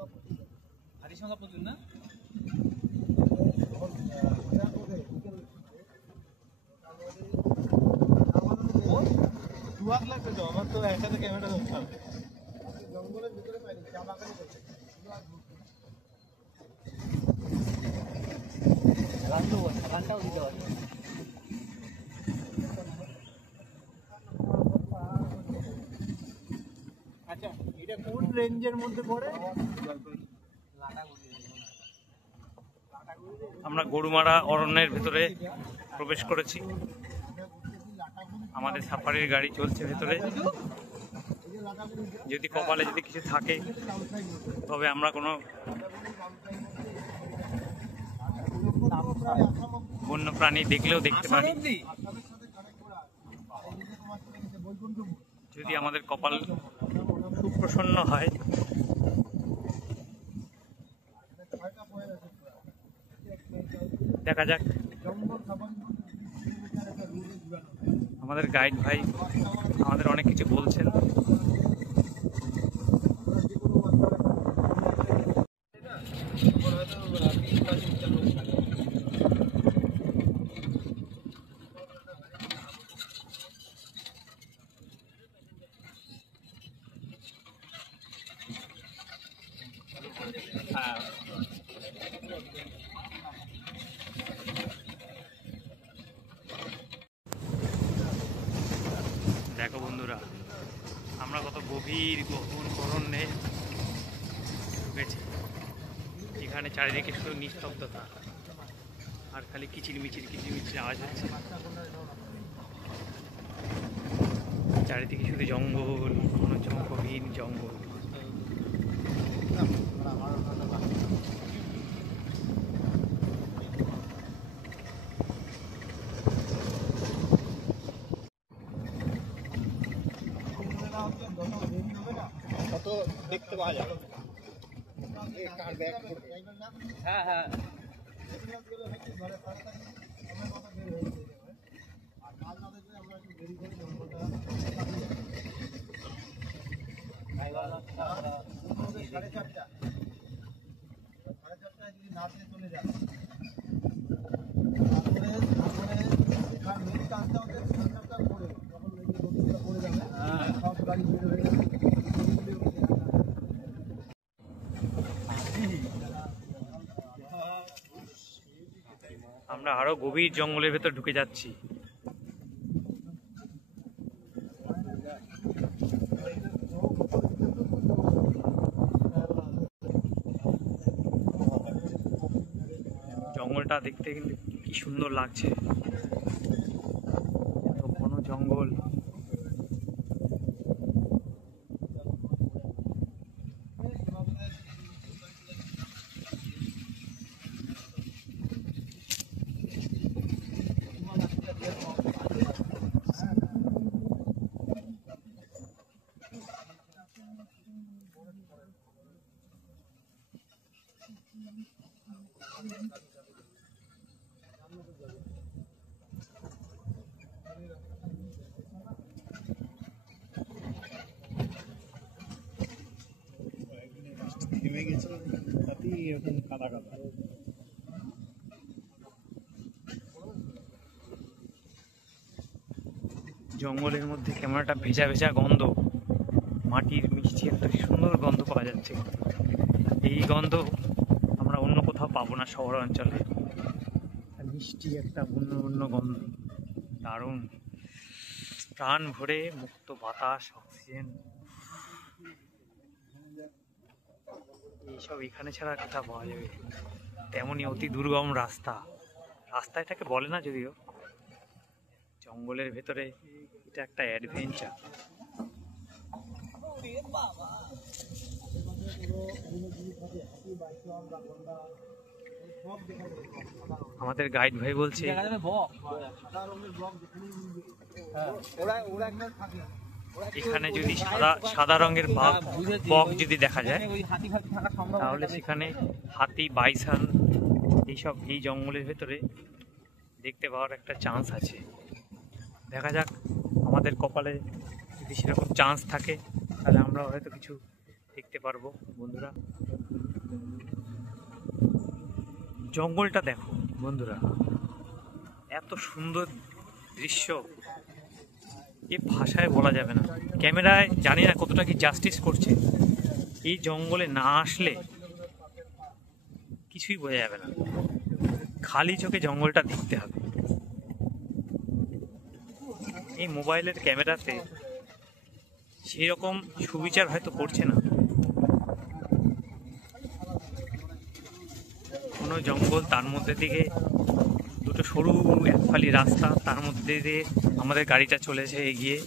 হাড়ি প্রচুর না? দুয়াক লাগবে তো, আমার তো একসাথে ক্যামেরা ধরতে হবে। জঙ্গলের ভিতরে পাইনি, চা বাগানে করছে। সালানটাও দিতে পারবে। আচ্ছা, এটা কোন রেঞ্জের মধ্যে পড়ে? আমরা গরুমারা অরণ্যের ভিতরে প্রবেশ করেছি। আমাদের সাফারির গাড়ি চলছে ভেতরে। যদি কপালে যদি কিছু থাকে তবে আমরা কোনো বন্য প্রাণী দেখলেও দেখতে পারি। যদি আমাদের কপাল সুপ্রসন্ন হয় দেখা যাক। আমাদের গাইড ভাই আমাদের অনেক কিছু বলছেন। দেখো বন্ধুরা, আমরা কত গভীর গহন অরণ্যে ঢুকেছি। এখানে চারিদিকে শুধু নিস্তব্ধতা আর খালি কিচিরমিচির আওয়াজ হচ্ছে। চারিদিকে শুধু জঙ্গল, ঘন গভীর জঙ্গল। দেখতে পাওয়া যাবে। হ্যাঁ হ্যাঁ, সাড়ে চারটায় যদি না চলে যায় সব গাড়ি বের হয়ে যাবে। আমরা আরো গভীর জঙ্গলের ভেতর ঢুকে যাচ্ছি। জঙ্গলটা দেখতে কিন্তু কি সুন্দর লাগছে, এত ঘন জঙ্গল। থেমে গেছে, তাতেই এখন কাদা কাদা। জঙ্গলের মধ্যে ক্যামেরাটা ভেজা ভেজা গন্ধ, মাটির মিষ্টি একটা সুন্দর গন্ধ পাওয়া যাচ্ছে। এই গন্ধ আমরা অন্য কোথাও পাবো না শহর অঞ্চলে। মিষ্টি একটা অন্য অন্য গন্ধ, দারুণ। প্রাণ ভরে মুক্ত বাতাস, অক্সিজেন, এইসব এখানে ছাড়া কোথাও পাওয়া যাবে। তেমনই অতি দুর্গম রাস্তা, রাস্তা এটাকে বলে না যদিও, জঙ্গলের ভেতরে এটা একটা অ্যাডভেঞ্চার। আমাদের গাইড ভাই বলছে এখানে যদি সাদা রঙের বক যদি দেখা যায় তাহলে সেখানে হাতি, বাইসন এইসব এই জঙ্গলের ভেতরে দেখতে পাওয়ার একটা চান্স আছে। দেখা যাক আমাদের কপালে যদি সেরকম চান্স থাকে তাহলে আমরা হয়তো কিছু দেখতে পারবো বন্ধুরা। জঙ্গলটা দেখো বন্ধুরা, এত সুন্দর দৃশ্য এ ভাষায় বলা যাবে না। ক্যামেরায় জানি না কতটা কি জাস্টিস করছে। এই জঙ্গলে না আসলে কিছুই বোঝা যাবে না, খালি চোখে জঙ্গলটা দেখতে হবে। এই মোবাইলের ক্যামেরাতে সেই রকম সুবিচার হয়তো করছে না। কোনো জঙ্গল, তার মধ্যে থেকে দুটো সরু একফালি রাস্তা, তার মধ্যে দিয়ে আমাদের গাড়িটা চলেছে এগিয়ে।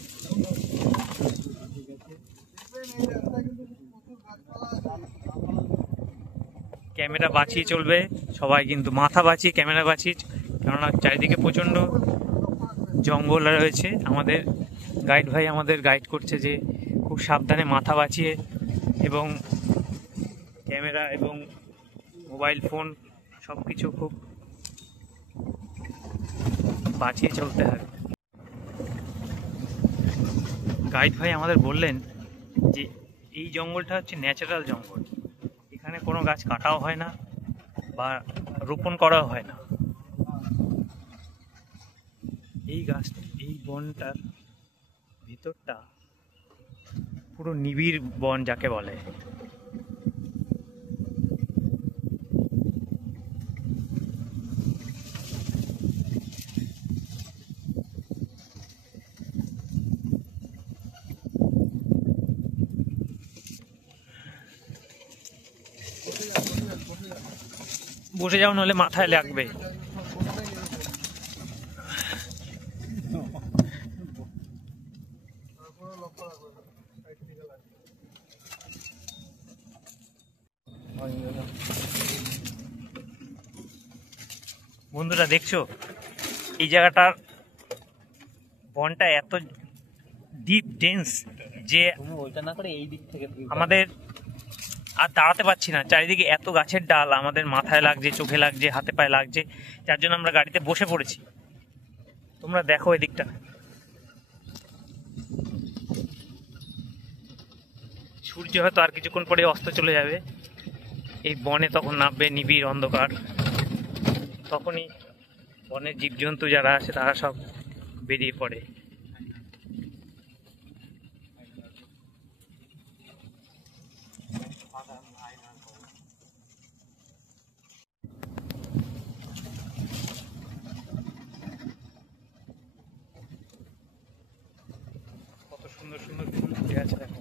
ক্যামেরা বাঁচিয়ে চলবে সবাই, কিন্তু মাথা বাঁচিয়ে ক্যামেরা বাঁচিয়ে, কেননা চারিদিকে প্রচণ্ড জঙ্গল রয়েছে। আমাদের গাইড ভাই আমাদের গাইড করছে যে খুব সাবধানে মাথা বাঁচিয়ে এবং ক্যামেরা এবং মোবাইল ফোন সব কিছু খুব বাঁচিয়ে চলতে হবে। গাইড ভাই আমাদের বললেন যে এই জঙ্গলটা হচ্ছে ন্যাচারাল জঙ্গল, এখানে কোনো গাছ কাটাও হয় না বা রোপণ করাও হয় না। এই বনটার ভিতরটা পুরো নিবিড় বন যাকে বলে। বসে যাও, নাহলে মাথায় লাগবে। বন্ধুরা দেখছো এই জায়গাটার বনটা এত ডিপ ডেন্স যে ওইটা না করে এই দিক থেকে আমাদের আর দাঁড়াতে পারছি না। চারিদিকে এত গাছের ডাল আমাদের মাথায় লাগছে, চোখে লাগছে, হাতে পায়ে লাগছে, যার জন্য আমরা গাড়িতে বসে পড়েছি। তোমরা দেখো এদিকটা, সূর্য হয়তো আর কিছুক্ষণ পরে অস্ত চলে যাবে। এই বনে তখন নামবে নিবিড় অন্ধকার, তখনই বনের জীবজন্তু যারা আছে তারা সব বেরিয়ে পড়ে। কত সুন্দর সুন্দর ফুল ফুটে আছে দেখো।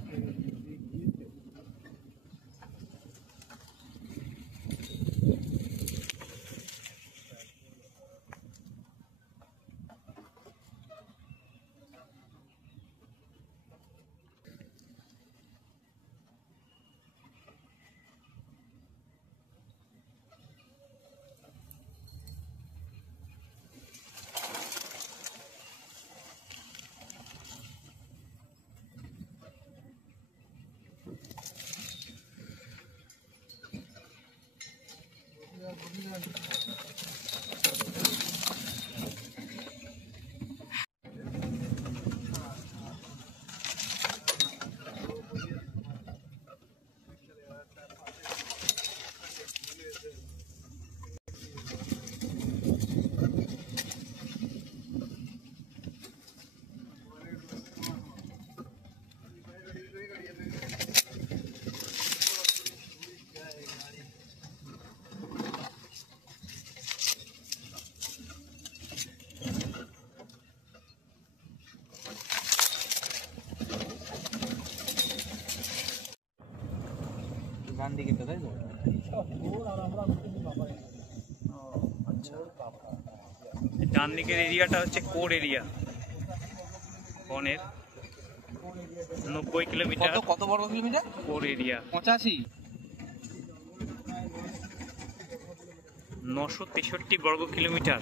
ডান দিকে তো, তাই তো? ডান দিকের এরিয়াটা হচ্ছে কোর এরিয়া বনের, 90 কিলোমিটার। কত বর্গ কিলোমিটার? Core area 85। 963 বর্গ কিলোমিটার।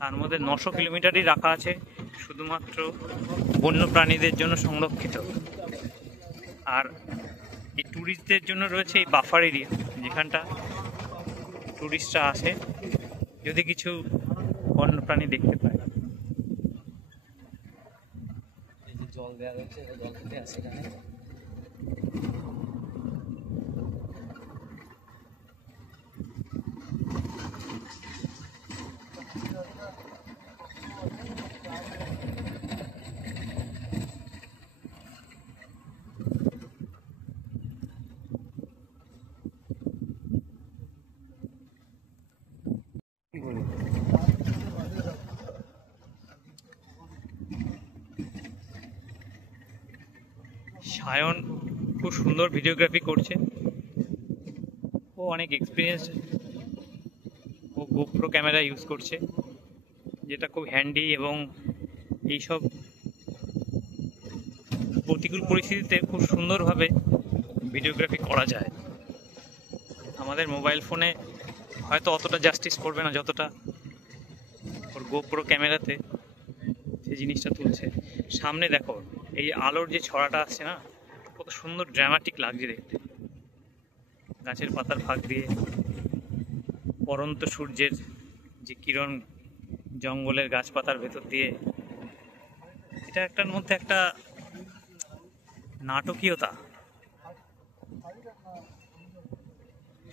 তার মধ্যে 900 কিলোমিটারই রাখা আছে শুধুমাত্র বন্য প্রাণীদের জন্য সংরক্ষিত। আর এই ট্যুরিস্টদের জন্য রয়েছে এই বাফার এরিয়া, যেখানটা ট্যুরিস্টরা আসে যদি কিছু বন্য প্রাণী দেখতে পায়। জল দেওয়া রয়েছে, জল খেতে আসে এখানে। সায়ন খুব সুন্দর ভিডিওগ্রাফি করছে, ও অনেক এক্সপিরিয়েন্স, ও গোপ্রো ক্যামেরা ইউজ করছে যেটা খুব হ্যান্ডি এবং এইসব প্রতিকূল পরিস্থিতিতে খুব সুন্দরভাবে ভিডিওগ্রাফি করা যায়। আমাদের মোবাইল ফোনে হয়তো অতটা জাস্টিস করবে না যতটা ওর গোপ্রো ক্যামেরাতে সেই জিনিসটা তুলছে। সামনে দেখো এই আলোর যে ছড়াটা আসছে না, কত সুন্দর ড্রামাটিক লাগছে দেখতে। গাছের পাতার ফাঁক দিয়ে পরন্ত সূর্যের যে কিরণ জঙ্গলের গাছপাতার ভেতর দিয়ে, এটা একটার মধ্যে একটা নাটকীয়তা।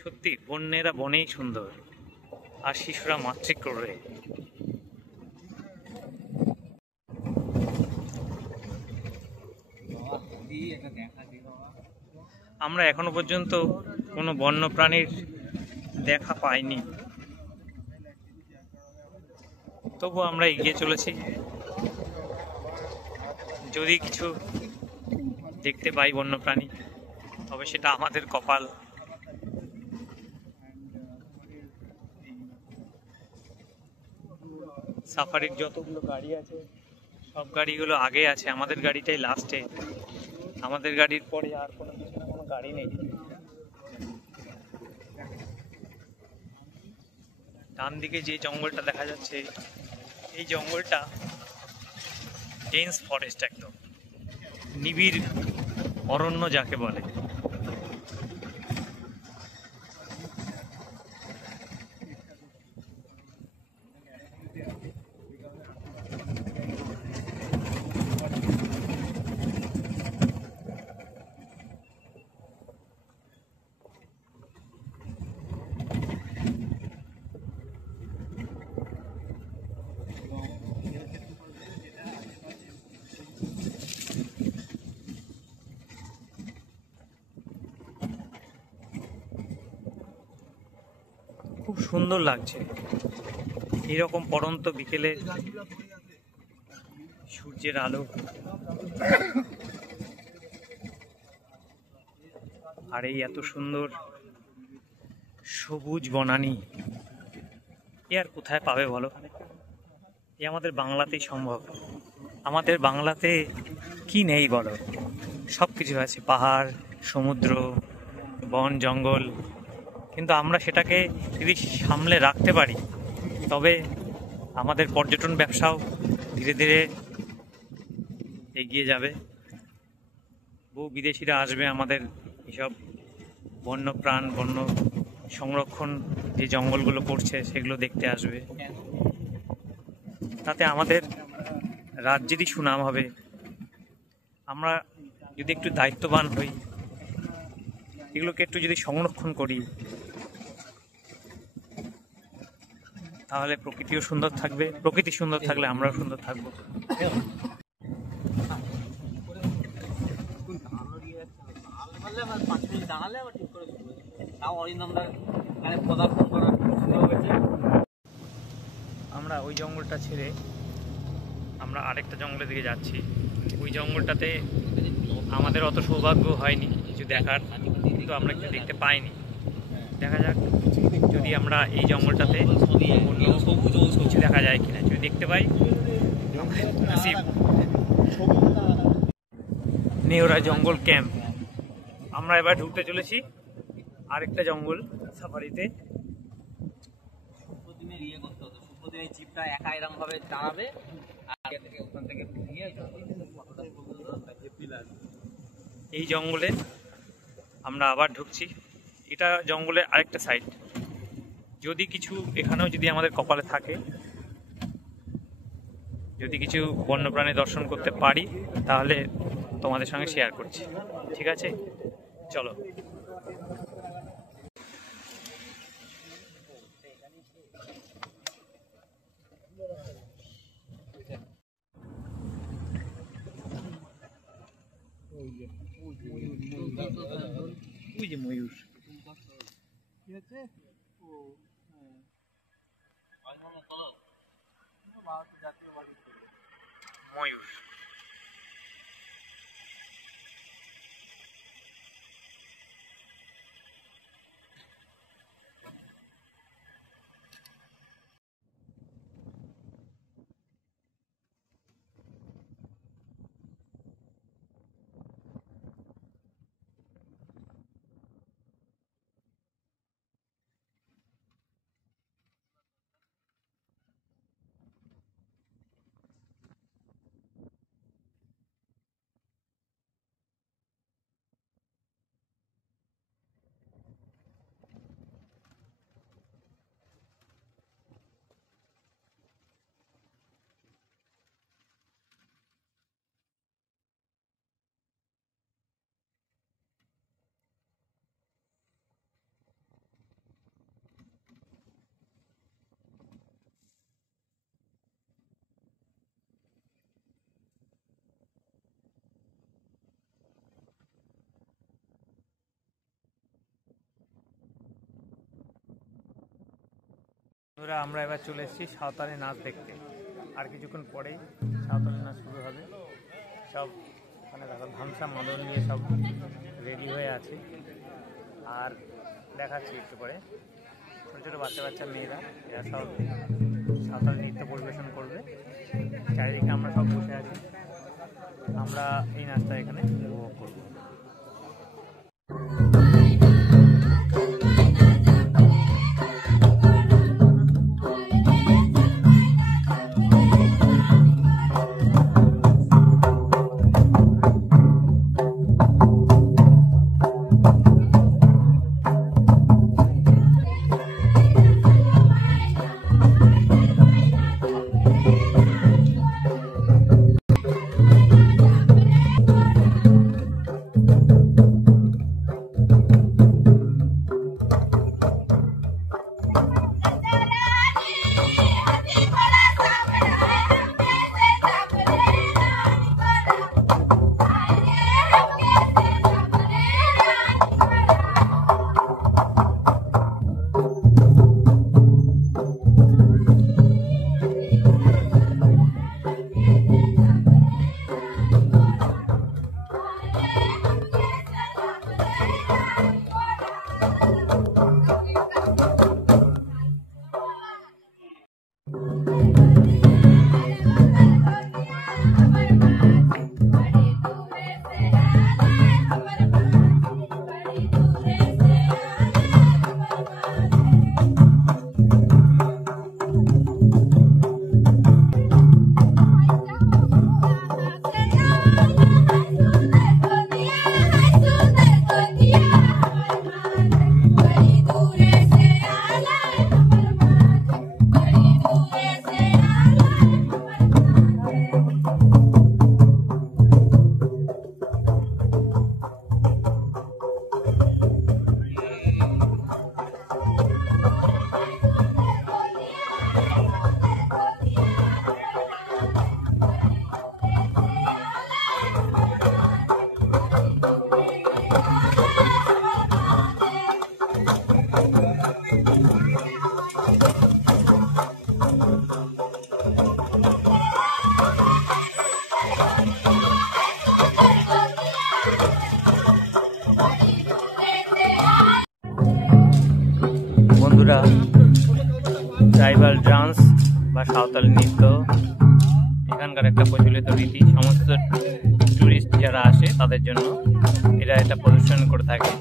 সত্যি বন্যেরা বনেই সুন্দর, আর শিশুরা মাতৃক্রোড়ে। আমরা এখনো পর্যন্ত কোনো বন্য প্রাণীর দেখা পাইনি, তবু আমরা এগিয়ে চলেছি। যদি কিছু দেখতে পাই বন্য প্রাণী, তবে সেটা আমাদের কপাল। সাফারির যতগুলো গাড়ি আছে সব গাড়িগুলো আগে আছে, আমাদের গাড়িটাই লাস্টে। আমাদের গাড়ির পরে আর কোনো গাড়ি নেই। ডান দিকে যে জঙ্গলটা দেখা যাচ্ছে, এই জঙ্গলটা ডেন্স ফরেস্ট, একদম নিবিড় অরণ্য যাকে বলে। খুব সুন্দর লাগছে এরকম পড়ন্ত বিকেলে সূর্যের আলো, আর এই এত সুন্দর সবুজ বনানী, এ আর কোথায় পাবে বলো? এ আমাদের বাংলাতেই সম্ভব। আমাদের বাংলাতে কি নেই বলো? সব কিছু আছে, পাহাড়, সমুদ্র, বন, জঙ্গল। কিন্তু আমরা সেটাকে যদি সামলে রাখতে পারি, তবে আমাদের পর্যটন ব্যবসাও ধীরে ধীরে এগিয়ে যাবে। বহু বিদেশিরা আসবে আমাদের এসব বন্যপ্রাণ, বন্য সংরক্ষণ যে জঙ্গলগুলো করছে সেগুলো দেখতে আসবে। তাতে আমাদের রাজ্যেরই সুনাম হবে। আমরা যদি একটু দায়িত্ববান হই, এগুলোকে একটু যদি সংরক্ষণ করি, তাহলে প্রকৃতিও সুন্দর থাকবে। প্রকৃতি সুন্দর থাকলে আমরাও সুন্দর থাকবো। আমরা ওই জঙ্গলটা ছেড়ে আমরা আরেকটা জঙ্গলের দিকে যাচ্ছি। ওই জঙ্গলটাতে আমাদের অত সৌভাগ্য হয়নি কিছু দেখার, কিন্তু আমরা কিছু দেখতে পাইনি। দেখা যাক যদি আমরা এই জঙ্গলটাতে অন্য কিছু দেখা যায় কিনা, যদি দেখতে পাই। নেওরা জঙ্গল ক্যাম্প, আমরা এবার ঢুকতে চলেছি আরেকটা জঙ্গল সাফারিতে। জিপটা একা এরকম ভাবে দাঁড়াবে, এই জঙ্গলে আমরা আবার ঢুকছি। এটা জঙ্গলের আরেকটা সাইড। যদি কিছু এখানেও যদি আমাদের কপালে থাকে, যদি কিছু বন্যপ্রাণী দর্শন করতে পারি তাহলে তোমাদের সঙ্গে শেয়ার করছি, ঠিক আছে? চলো। ওই যে ময়ূর, কি হচ্ছে ও ময়ূর। আমরা এবার চলে এসেছি সাঁওতালি নাচ দেখতে। আর কিছুক্ষণ পরেই সাঁওতালি নাচ শুরু হবে। সব মানে দেখো ধামসা মদন নিয়ে সব রেডি হয়ে আছে। আর দেখাচ্ছি একটু পরে ছোটো ছোটো বাচ্চা বাচ্চা মেয়েরা এরা সব সাঁওতালি নৃত্য পরিবেশন করবে। চারিদিকে আমরা সব বসে আছি, আমরা এই নাচটা এখানে উপভোগ করবো। বন্ধুরা, ট্রাইবাল ডান্স বা সাঁওতালি নৃত্য এখানকার একটা প্রচলিত রীতি। সমস্ত টুরিস্ট যারা আসে তাদের জন্য এরা এটা প্রদর্শন করে থাকে।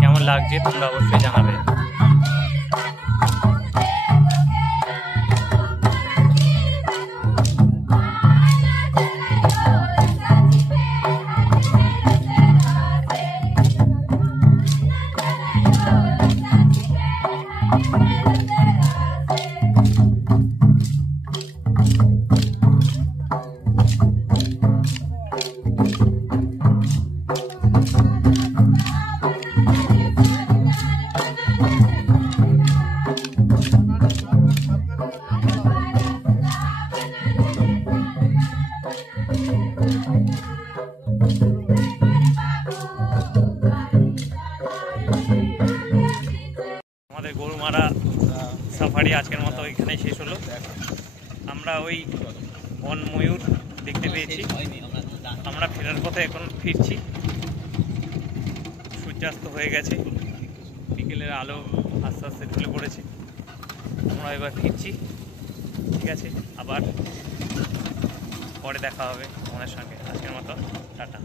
কেমন লাগছে তোমরা অবশ্যই জানাবে। আমরা ফেরার পথে এখন ফিরছি। সূর্যাস্ত হয়ে গেছে, বিকেলের আলো আস্তে আস্তে ঢুলে পড়েছে। আমরা এবার ফিরছি। ঠিক আছে, আবার পরে দেখা হবে আমাদের সঙ্গে। আজকের মতো টাটা।